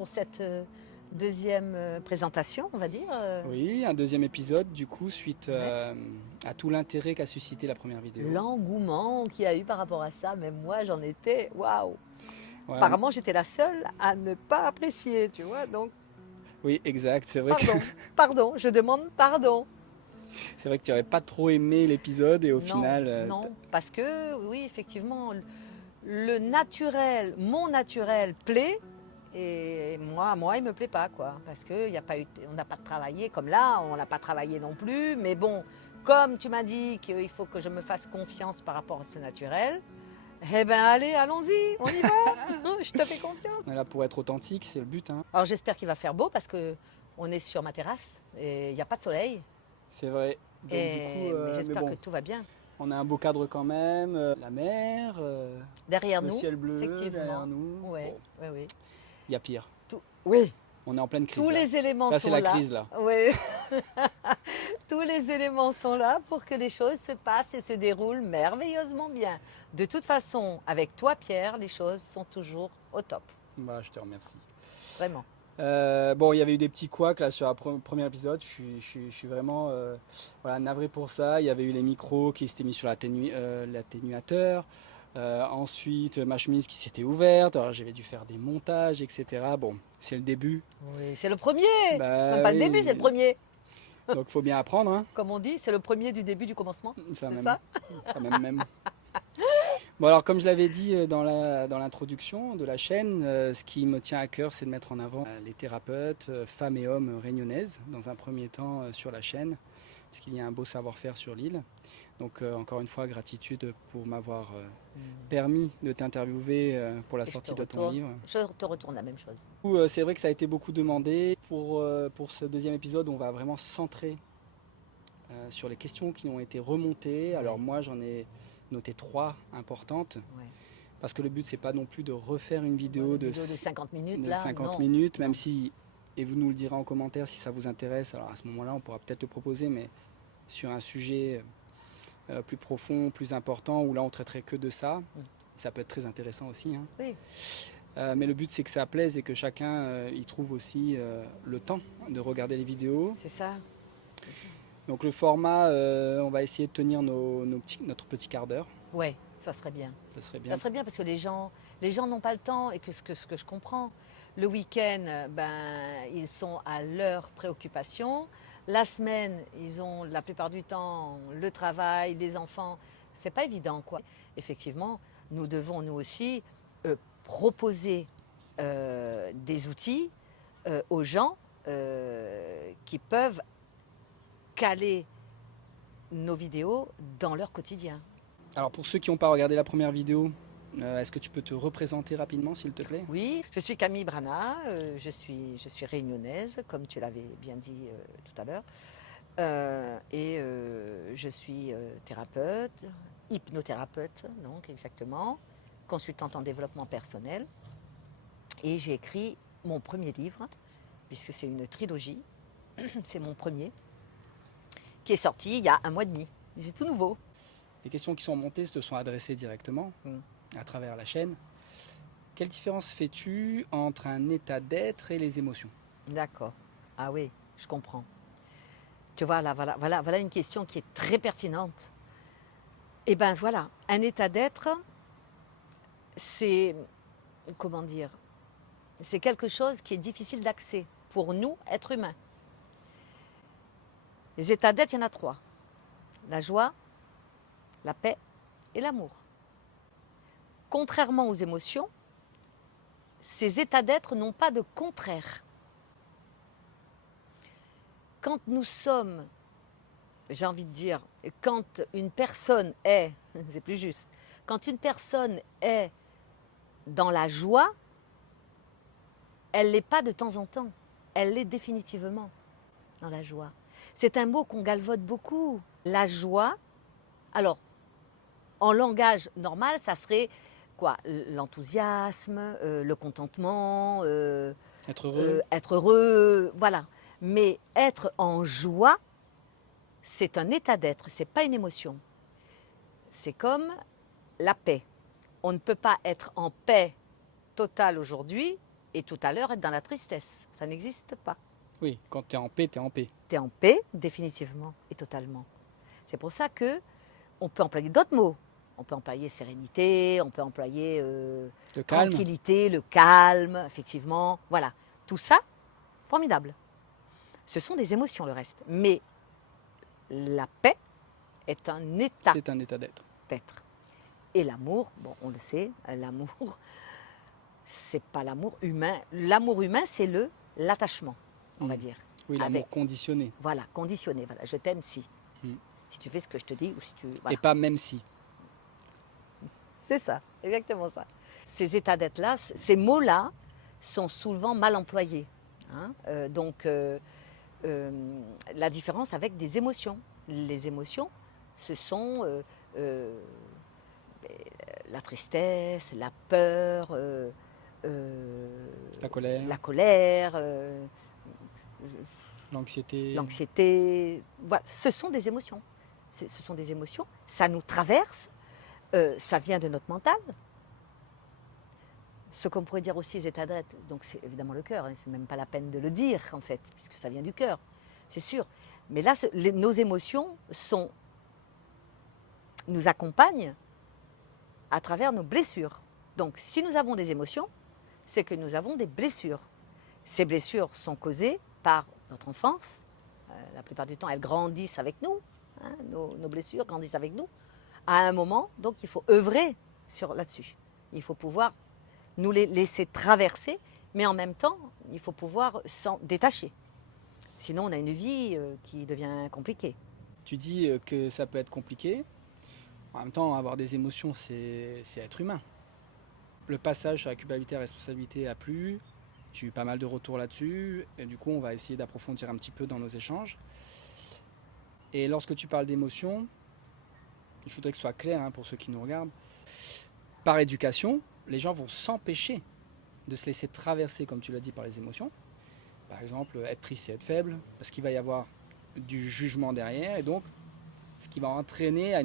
pour cette deuxième présentation, on va dire. Oui, un deuxième épisode, du coup, suite Ouais. à tout l'intérêt qu'a suscité la première vidéo. L'engouement qu'il y a eu par rapport à ça, même moi j'en étais, waouh! Ouais, Apparemment j'étais la seule à ne pas apprécier, tu vois, donc oui, exact. pardon, pardon, je demande pardon. C'est vrai que tu n'aurais pas trop aimé l'épisode et au Non, final, non, parce que oui, effectivement, le naturel, mon naturel plaît, et moi, il me plaît pas, quoi, parce que y a pas eu, on n'a pas travaillé comme là, on n'a pas travaillé non plus, mais bon, comme tu m'as dit qu'il faut que je me fasse confiance par rapport à ce naturel, eh ben allez, allons-y, on y va, je te fais confiance. on est là pour être authentique, c'est le but, hein. Alors j'espère qu'il va faire beau parce que on est sur ma terrasse et il n'y a pas de soleil, C'est vrai. Donc du coup, mais mais j'espère que bon, tout va bien. on a un beau cadre quand même, la mer, Derrière le nous, ciel bleu derrière effectivement, nous. ouais, Bon, ouais, oui. il y a pire. Oui, On est en pleine tous crise là. les éléments Là, c'est sont la là. crise là. Oui. Tous les éléments sont là pour que les choses se passent et se déroulent merveilleusement bien. De toute façon, avec toi, Pierre, les choses sont toujours au top. Bah, je te remercie. Vraiment. Bon, il y avait eu des petits couacs là sur le premier épisode. Je suis vraiment voilà, navré pour ça. Il y avait eu les micros qui s'étaient mis sur l'atténuateur. Ensuite, ma chemise qui s'était ouverte. Alors, j'avais dû faire des montages, etc. Bon, c'est le début. Oui, c'est le premier. Même Bah pas le début, c'est le oui. premier. Donc, faut bien apprendre, hein. Comme on dit, c'est le premier du début du commencement. Ça C'est même. ça? Ça même. Bon, alors, comme je l'avais dit dans l'introduction de la chaîne, ce qui me tient à cœur, c'est de mettre en avant les thérapeutes, femmes et hommes réunionnaises, dans un premier temps sur la chaîne, parce qu'il y a un beau savoir-faire sur l'île. Donc, encore une fois, gratitude pour m'avoir permis de t'interviewer pour la Et sortie de ton livre. je te retourne la même chose. C'est vrai que ça a été beaucoup demandé. Pour ce deuxième épisode, on va vraiment se centrer sur les questions qui ont été remontées. Alors, Ouais. moi, j'en ai noté 3 importantes. Ouais. Parce que le but, c'est pas non plus de refaire une vidéo Une vidéo de 50 minutes, de là, 50 non. minutes, même si, et vous nous le direz en commentaire si ça vous intéresse, alors à ce moment-là, on pourra peut-être le proposer, mais sur un sujet plus profond, plus important, où là, on traiterait que de ça. Ça peut être très intéressant aussi, hein. Oui. Mais le but, c'est que ça plaise et que chacun y trouve aussi le temps de regarder les vidéos. C'est ça. Donc le format, on va essayer de tenir notre petit quart d'heure. Ouais, ça serait bien. Ça serait bien. Ça serait bien parce que les gens n'ont pas le temps et que ce que je comprends, le week-end, ben, ils sont à leurs préoccupations. La semaine, ils ont la plupart du temps le travail, les enfants. C'est pas évident, quoi. Effectivement, nous devons nous aussi proposer des outils aux gens qui peuvent caler nos vidéos dans leur quotidien. Alors pour ceux qui n'ont pas regardé la première vidéo, est-ce que tu peux te représenter rapidement, s'il te plaît? Oui, je suis Camille Brana, je suis réunionnaise, comme tu l'avais bien dit tout à l'heure. Je suis thérapeute, hypnothérapeute, donc exactement, consultante en développement personnel. Et j'ai écrit mon premier livre, puisque c'est une trilogie, c'est mon premier, qui est sorti il y a un mois et demi. C'est tout nouveau. Les questions qui sont montées te sont adressées directement à travers la chaîne. Quelle différence fais-tu entre un état d'être et les émotions? D'accord. Ah oui, je comprends. Tu vois, là, voilà une question qui est très pertinente. Eh bien voilà, un état d'être, c'est, comment dire, c'est quelque chose qui est difficile d'accès pour nous, êtres humains. Les états d'être, il y en a 3. La joie, la paix et l'amour. Contrairement aux émotions, ces états d'être n'ont pas de contraire. Quand nous sommes, j'ai envie de dire, quand une personne est, c'est plus juste, quand une personne est dans la joie, elle l'est pas de temps en temps, elle l'est définitivement dans la joie. C'est un mot qu'on galvaude beaucoup. La joie, alors, en langage normal, ça serait quoi? L'enthousiasme, le contentement, être heureux, voilà. Mais être en joie, c'est un état d'être, c'est pas une émotion. C'est comme la paix. On ne peut pas être en paix totale aujourd'hui Et tout à l'heure, être dans la tristesse. Ça n'existe pas. Oui, quand tu es en paix, tu es en paix. Tu es en paix, définitivement et totalement. C'est pour ça que on peut employer d'autres mots. On peut employer sérénité, on peut employer Le calme. tranquillité, le calme, effectivement. Voilà. Tout ça, formidable. Ce sont des émotions, le reste. Mais la paix est un état C'est un état d'être. d'être. Et l'amour, bon, on le sait, l'amour, c'est pas l'amour humain. L'amour humain, c'est l'attachement, on va dire. Oui, l'amour conditionné. Voilà, conditionné. Voilà, je t'aime si. Mm. Si tu fais ce que je te dis ou si tu. Voilà. Et pas même si. C'est ça, exactement ça. Ces états d'être-là, ces mots-là sont souvent mal employés. Hein. La différence avec des émotions. Les émotions, ce sont la tristesse, la peur, La colère, l'anxiété. l'anxiété. Voilà. Ce sont des émotions. Ce sont des émotions. Ça nous traverse. Ça vient de notre mental. Ce qu'on pourrait dire aussi les états d'être, donc c'est évidemment le cœur, hein, c'est même pas la peine de le dire en fait, puisque ça vient du cœur, c'est sûr. Mais là, nos émotions nous accompagnent à travers nos blessures. Donc si nous avons des émotions, c'est que nous avons des blessures. Ces blessures sont causées par notre enfance. La plupart du temps, elles grandissent avec nous. Hein, nos blessures grandissent avec nous. À un moment, donc il faut œuvrer là-dessus. Il faut pouvoir nous les laisser traverser, mais en même temps, il faut pouvoir s'en détacher. Sinon, on a une vie qui devient compliquée. Tu dis que ça peut être compliqué. En même temps, avoir des émotions, c'est être humain. Le passage sur la culpabilité et la responsabilité a plu. J'ai eu pas mal de retours là-dessus. Et du coup, on va essayer d'approfondir un petit peu dans nos échanges. Et lorsque tu parles d'émotions, je voudrais que ce soit clair hein, pour ceux qui nous regardent. Par éducation, les gens vont s'empêcher de se laisser traverser, comme tu l'as dit, par les émotions. Par exemple, être triste, c'est être faible, parce qu'il va y avoir du jugement derrière, et donc, ce qui va entraîner à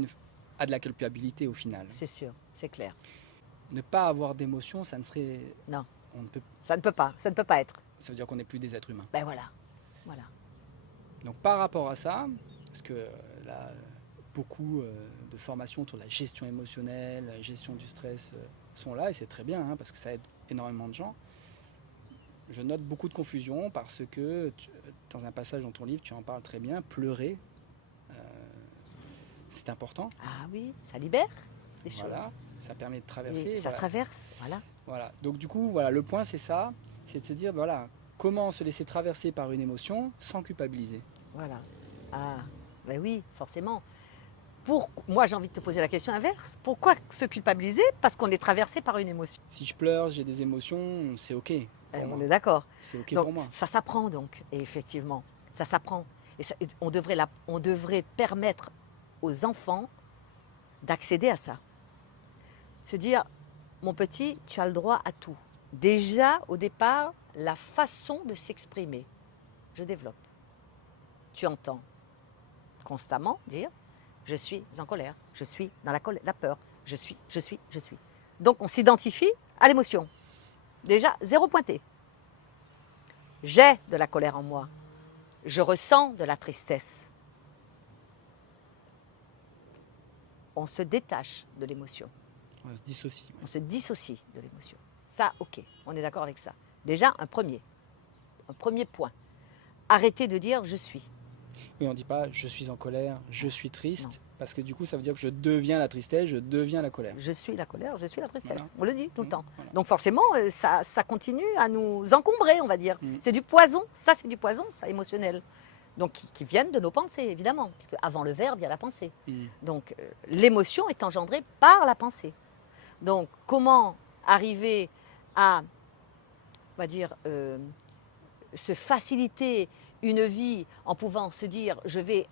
de la culpabilité au final. C'est sûr, c'est clair. Ne pas avoir d'émotions, ça ne serait... Non, on ne peut... ça ne peut pas être. Ça veut dire qu'on n'est plus des êtres humains. Ben voilà, voilà. Donc par rapport à ça, parce que là, beaucoup de formations autour de la gestion émotionnelle, la gestion du stress sont là, et c'est très bien, hein, parce que ça aide énormément de gens. Je note beaucoup de confusion parce que dans un passage dans ton livre, tu en parles très bien, pleurer, c'est important. Ah oui, ça libère des Voilà, choses. ça permet de traverser. Et ça voilà. traverse, voilà. Voilà. Donc du coup, voilà, le point c'est ça, c'est de se dire, voilà, comment se laisser traverser par une émotion sans culpabiliser. Voilà. Ah, ben oui, forcément. Moi, j'ai envie de te poser la question inverse. Pourquoi se culpabiliser? Parce qu'on est traversé par une émotion. Si je pleure, j'ai des émotions, c'est ok. On est d'accord. C'est ok Donc, pour moi. ça s'apprend donc, et effectivement, ça s'apprend. Et on devrait permettre aux enfants d'accéder à ça. Se dire, mon petit, tu as le droit à tout. Déjà, au départ, la façon de s'exprimer, je développe. Tu entends constamment dire, je suis en colère, je suis dans la peur, je suis. Donc, on s'identifie à l'émotion. Déjà, 0 pointé. J'ai de la colère en moi. Je ressens de la tristesse. On se détache de l'émotion. On se dissocie. On se dissocie de l'émotion. Ça, ok, on est d'accord avec ça. Déjà, un premier point. Arrêtez de dire je suis. Oui, on ne dit pas je suis en colère, je suis triste, Non. parce que du coup ça veut dire que je deviens la tristesse, je deviens la colère. Je suis la colère, je suis la tristesse. Voilà. On le dit tout le temps. Voilà. Donc forcément, ça continue à nous encombrer, on va dire. C'est du poison, ça émotionnel. Donc qui viennent de nos pensées, évidemment. Puisque avant le verbe, il y a la pensée. Donc l'émotion est engendrée par la pensée. Donc comment arriver à, on va dire, se faciliter une vie en pouvant se dire je vais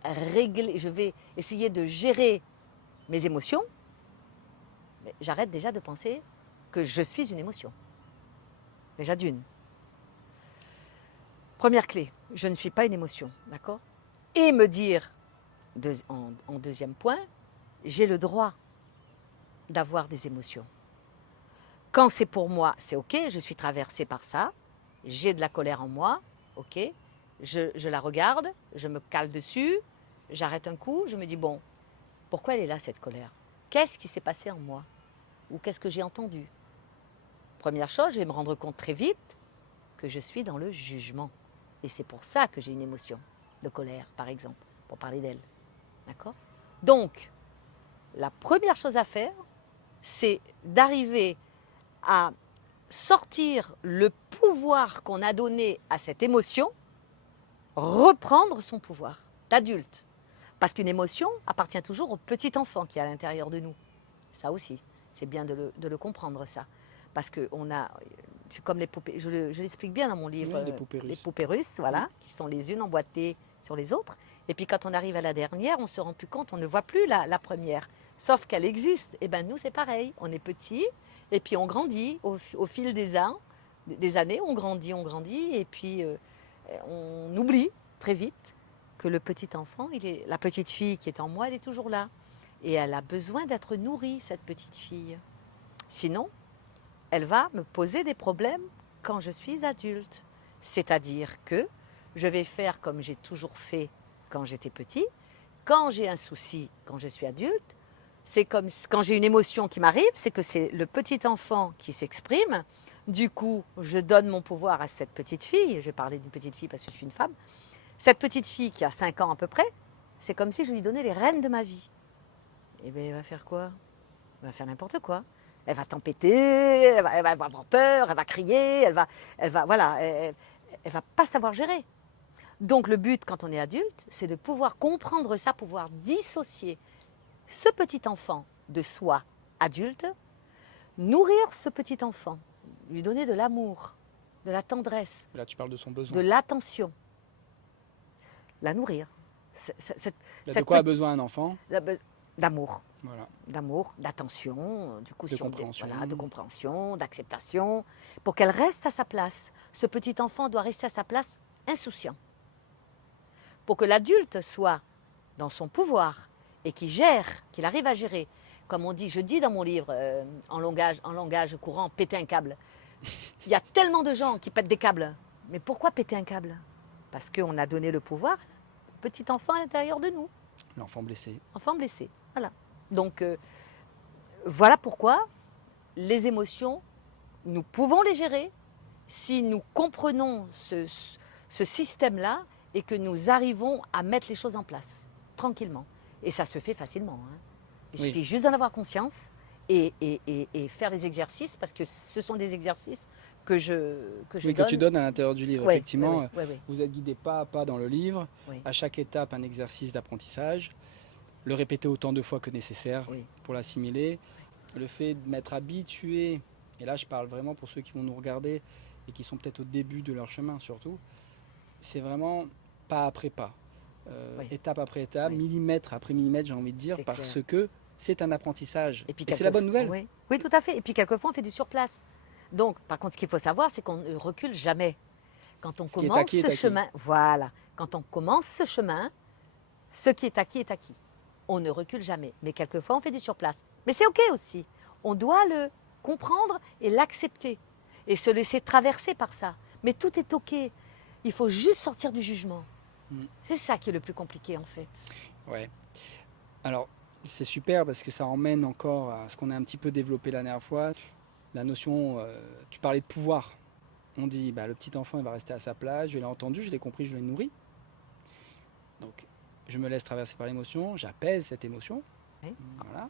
essayer de gérer mes émotions, mais j'arrête déjà de penser que je suis une émotion. Déjà d'une. Première clé, je ne suis pas une émotion, d'accord? Et me dire, en deuxième point, j'ai le droit d'avoir des émotions. Quand c'est pour moi, c'est OK, je suis traversée par ça, j'ai de la colère en moi, OK, je la regarde, je me cale dessus, j'arrête un coup, je me dis, bon, pourquoi elle est là cette colère? Qu'est-ce qui s'est passé en moi? Ou qu'est-ce que j'ai entendu? Première chose, je vais me rendre compte très vite que je suis dans le jugement. Et c'est pour ça que j'ai une émotion de colère, par exemple, pour parler d'elle. D'accord? Donc, la première chose à faire, c'est d'arriver à sortir le pouvoir qu'on a donné à cette émotion, reprendre son pouvoir d'adulte. Parce qu'une émotion appartient toujours au petit enfant qui est à l'intérieur de nous. Ça aussi, c'est bien de le comprendre, ça. Parce que on a, c'est comme les poupées, je l'explique bien dans mon livre, Ouais, les les russes. poupées russes, voilà, qui sont les unes emboîtées sur les autres. Et puis quand on arrive à la dernière, on ne se rend plus compte, on ne voit plus la première. Sauf qu'elle existe. Et bien nous, c'est pareil. On est petit, et puis on grandit au fil des années, on grandit, et puis on oublie très vite que le petit enfant, la petite fille qui est en moi, elle est toujours là. Et elle a besoin d'être nourrie, cette petite fille. Sinon, elle va me poser des problèmes quand je suis adulte. C'est-à-dire que je vais faire comme j'ai toujours fait quand j'étais petit. Quand j'ai un souci, quand je suis adulte, c'est comme quand j'ai une émotion qui m'arrive, c'est que c'est le petit enfant qui s'exprime. Du coup, je donne mon pouvoir à cette petite fille. Je vais parler d'une petite fille parce que je suis une femme. Cette petite fille qui a 5 ans à peu près, c'est comme si je lui donnais les rênes de ma vie. Eh bien, elle va faire quoi? Elle va faire n'importe quoi. Elle va tempêter, elle va avoir peur, elle va crier, voilà, elle va pas savoir gérer. Donc le but quand on est adulte, c'est de pouvoir comprendre ça, pouvoir dissocier ce petit enfant de soi adulte, nourrir ce petit enfant, lui donner de l'amour, de la tendresse, Là, tu parles de son de besoin. l'attention, la nourrir. Là, de quoi a besoin un enfant? D'amour. Voilà. D'amour, d'attention, du coup, De compréhension. voilà, de compréhension, d'acceptation, pour qu'elle reste à sa place. Ce petit enfant doit rester à sa place insouciant. Pour que l'adulte soit dans son pouvoir et qu'il arrive à gérer. Comme on dit, je dis dans mon livre, en langage courant, péter un câble. Il y a tellement de gens qui pètent des câbles. Mais pourquoi péter un câble? Parce qu'on a donné le pouvoir au petit enfant à l'intérieur de nous. L'enfant blessé. Enfant blessé, voilà. Donc, voilà pourquoi les émotions, nous pouvons les gérer si nous comprenons ce système-là et que nous arrivons à mettre les choses en place, tranquillement. Et ça se fait facilement. Hein. Il suffit juste d'en avoir conscience et faire les exercices, parce que ce sont des exercices que je donne. Que tu donnes à l'intérieur du livre. Oui, Effectivement, oui. vous êtes guidé pas à pas dans le livre. Oui. À chaque étape, un exercice d'apprentissage. Le répéter autant de fois que nécessaire pour l'assimiler. Le fait de m'être habitué, et là je parle vraiment pour ceux qui vont nous regarder et qui sont peut-être au début de leur chemin surtout, c'est vraiment pas après pas, étape après étape, millimètre après millimètre, j'ai envie de dire, parce que c'est un apprentissage. Et c'est la bonne nouvelle. Oui, tout à fait. Et puis quelquefois on fait du surplace. Donc par contre, ce qu'il faut savoir, c'est qu'on ne recule jamais. Quand on commence ce chemin, voilà, quand on commence ce chemin, ce qui est acquis est acquis. On ne recule jamais. Mais quelquefois, on fait du surplace. Mais c'est OK aussi. On doit le comprendre et l'accepter. Et se laisser traverser par ça. Mais tout est OK. Il faut juste sortir du jugement. C'est ça qui est le plus compliqué, en fait. Ouais. Alors, c'est super parce que ça emmène encore à ce qu'on a un petit peu développé la dernière fois. La notion, tu parlais de pouvoir. On dit, le petit enfant, il va rester à sa place. Je l'ai entendu, je l'ai compris, je l'ai nourri. Donc, je me laisse traverser par l'émotion, j'apaise cette émotion. Oui. Voilà.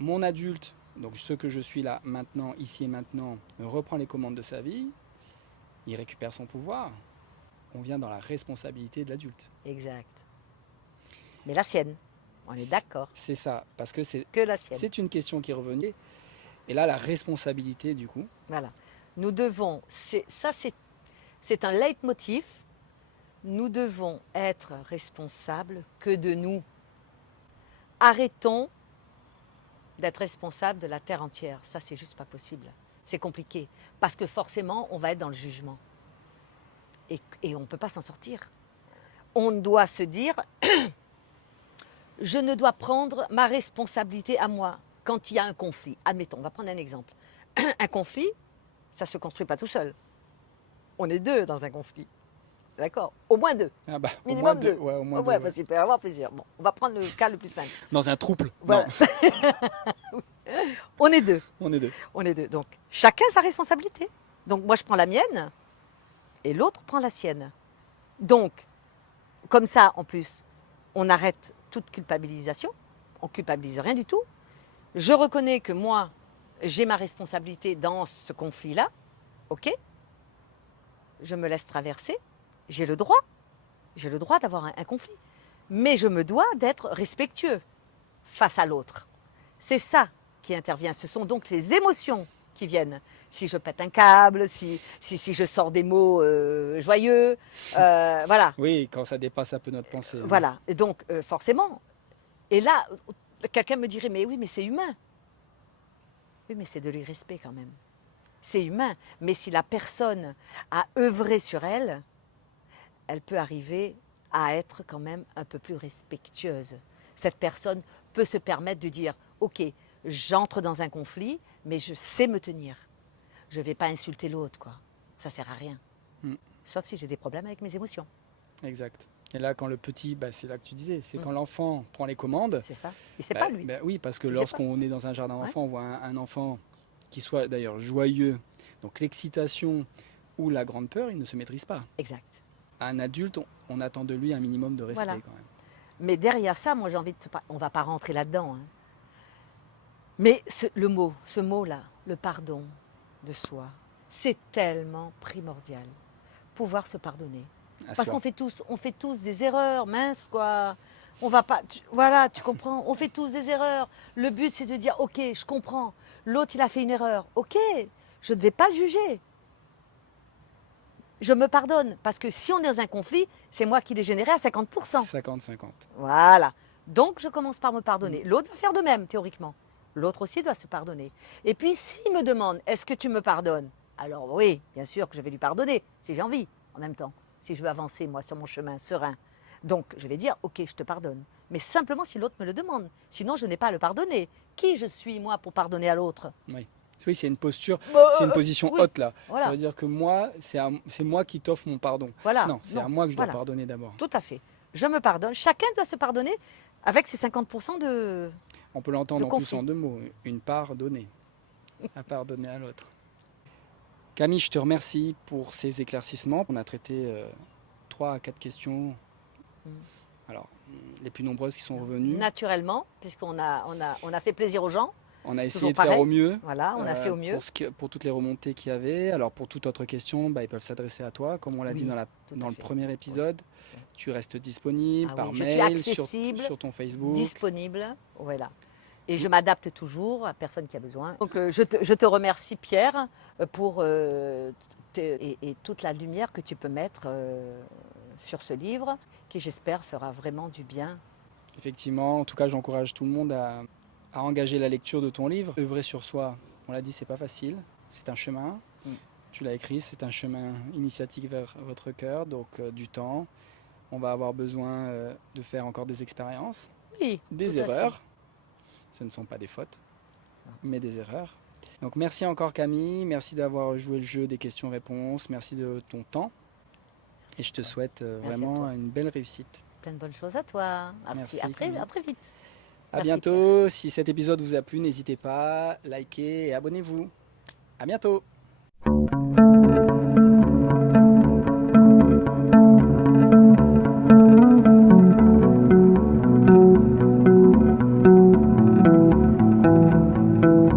Mon adulte, donc ce que je suis là maintenant, ici et maintenant, reprend les commandes de sa vie, il récupère son pouvoir. On vient dans la responsabilité de l'adulte. Exact. Mais la sienne, on est d'accord. C'est ça, parce que c'est une question qui est revenue. Et là, la responsabilité du coup. Voilà. Nous devons, c'est un leitmotiv. Nous devons être responsables que de nous. Arrêtons d'être responsables de la terre entière. Ça, c'est juste pas possible. C'est compliqué. Parce que forcément, on va être dans le jugement. Et on ne peut pas s'en sortir. On doit se dire, je ne dois prendre ma responsabilité à moi. quand il y a un conflit, admettons, on va prendre un exemple. Un conflit, ça ne se construit pas tout seul. On est deux dans un conflit. D'accord? Au moins deux. Ah bah, au moins Minimum deux. deux. Ouais, au moins deux. Ouais, Ouais. parce qu'il peut y avoir plusieurs. Bon, on va prendre le cas le plus simple. Dans un trouble. Voilà. Non, On est deux. on est deux. On est deux. Donc, chacun sa responsabilité. Donc, moi, je prends la mienne et l'autre prend la sienne. Donc, comme ça, en plus, on arrête toute culpabilisation. On culpabilise rien du tout. Je reconnais que moi, j'ai ma responsabilité dans ce conflit-là. OK? Je me laisse traverser. J'ai le droit. J'ai le droit d'avoir un conflit. Mais je me dois d'être respectueux face à l'autre. C'est ça qui intervient. Ce sont donc les émotions qui viennent. Si je pète un câble, si je sors des mots joyeux, voilà. Oui, quand ça dépasse un peu notre pensée. Hein. Voilà. Et donc, forcément. Et là, quelqu'un me dirait, mais oui, mais c'est humain. Oui, mais c'est de l'irrespect quand même. C'est humain. Mais si la personne a œuvré sur elle, elle peut arriver à être quand même un peu plus respectueuse. Cette personne peut se permettre de dire, ok, j'entre dans un conflit, mais je sais me tenir. Je ne vais pas insulter l'autre, quoi. Ça ne sert à rien. Mm. Sauf si j'ai des problèmes avec mes émotions. Exact. Et là, quand le petit, bah, c'est là que tu disais, c'est Mm. quand l'enfant prend les commandes. C'est ça. Il ne sait pas, lui. Bah oui, parce que Il sait lorsqu'on est dans un jardin Ouais. d'enfants, on voit un enfant qui soit d'ailleurs joyeux, donc l'excitation ou la grande peur, il ne se maîtrise pas. Exact. Un adulte, on attend de lui un minimum de respect Voilà. quand même. Mais derrière ça, moi j'ai envie de te parler. On ne va pas rentrer là-dedans. Hein. Mais ce mot-là, le pardon de soi, c'est tellement primordial. Pouvoir se pardonner. À Parce soi. qu'on fait tous des erreurs, mince quoi. On va pas, voilà, tu comprends. On fait tous des erreurs. Le but c'est de dire, ok, je comprends. L'autre il a fait une erreur, ok, je ne vais pas le juger. Je me pardonne parce que si on est dans un conflit, c'est moi qui l'ai généré à 50%. 50-50. Voilà. Donc je commence par me pardonner. L'autre va faire de même théoriquement. L'autre aussi doit se pardonner. Et puis s'il me demande, est-ce que tu me pardonnes? Alors oui, bien sûr que je vais lui pardonner si j'ai envie en même temps. Si je veux avancer, moi, sur mon chemin serein. Donc, je vais dire, ok, je te pardonne. Mais simplement si l'autre me le demande. Sinon, je n'ai pas à le pardonner. Qui je suis, moi, pour pardonner à l'autre? Oui, c'est une posture, Bah, c'est une position oui, haute là. voilà. Ça veut dire que moi, c'est moi qui t'offre mon pardon. Voilà. Non, c'est à moi que je dois voilà. pardonner d'abord. Tout à fait. Je me pardonne. Chacun doit se pardonner avec ses 50% de... On peut l'entendre Le en plus conflit. en deux mots, une part donnée, à pardonner à l'autre. Camille, je te remercie pour ces éclaircissements. On a traité 3 à 4 questions, alors les plus nombreuses qui sont revenues. Naturellement, puisqu'on a fait plaisir aux gens. On a essayé Toujours de faire pareil. au mieux. Voilà, on a fait au mieux. Pour toutes les remontées qu'il y avait. Alors pour toute autre question, ils peuvent s'adresser à toi. Comme on l'a Oui, dit tout dans à le fait. premier épisode, Oui. tu restes disponible Ah par oui, je suis mail, accessible, sur ton Facebook. disponible, voilà. Et je m'adapte toujours à personne qui a besoin. Donc je te remercie Pierre pour et toute la lumière que tu peux mettre sur ce livre qui j'espère fera vraiment du bien. Effectivement, en tout cas j'encourage tout le monde à engager la lecture de ton livre. Œuvrer sur soi, on l'a dit, c'est pas facile, c'est un chemin. Tu l'as écrit, c'est un chemin initiatique vers votre cœur, donc du temps. On va avoir besoin de faire encore des expériences, Oui, des tout à fait. erreurs. Ce ne sont pas des fautes, mais des erreurs. Donc merci encore Camille, merci d'avoir joué le jeu des questions-réponses, merci de ton temps. Et je te souhaite vraiment une belle réussite. Plein de bonnes choses à toi. Merci, À très vite. À Merci, bientôt. Si cet épisode vous a plu, n'hésitez pas, likez et abonnez-vous. À bientôt.